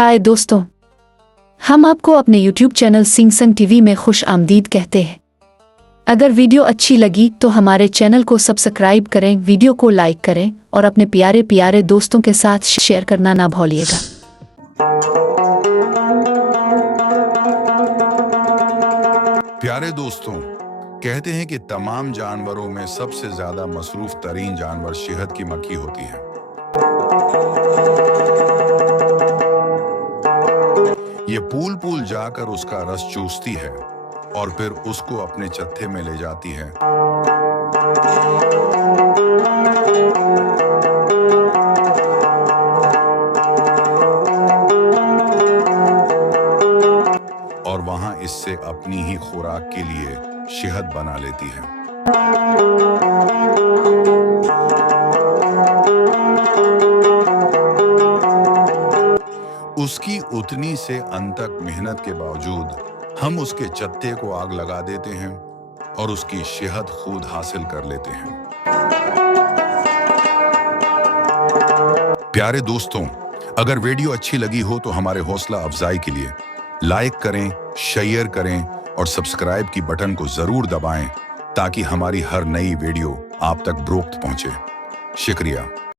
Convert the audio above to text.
हाय दोस्तों, हम आपको अपने YouTube चैनल सिंग संग टीवी में खुश आमदीद कहते हैं। अगर वीडियो अच्छी लगी तो हमारे चैनल को सब्सक्राइब करें, वीडियो को लाइक करें और अपने प्यारे प्यारे दोस्तों के साथ शेयर करना ना भूलिएगा। प्यारे दोस्तों, कहते हैं कि तमाम जानवरों में सबसे ज्यादा मसरूफ तरीन जानवर शहद की मक्खी होती है। ये पूल पूल जाकर उसका रस चूसती है और फिर उसको अपने चत्थे में ले जाती है। और वहां इससे अपनी ही खुराक के लिए शहद बना लेती है। उसकी उतनी से अनथक मेहनत के बावजूद हम उसके चत्थे को आग लगा देते हैं और उसकी शहद खुद हासिल कर लेते हैं। प्यारे दोस्तों, अगर वीडियो अच्छी लगी हो तो हमारे हौसला अफजाई के लिए लाइक करें, शेयर करें और सब्सक्राइब की बटन को जरूर दबाएं ताकि हमारी हर नई वीडियो आप तक बरोक्त पहुंचे। शुक्रिया।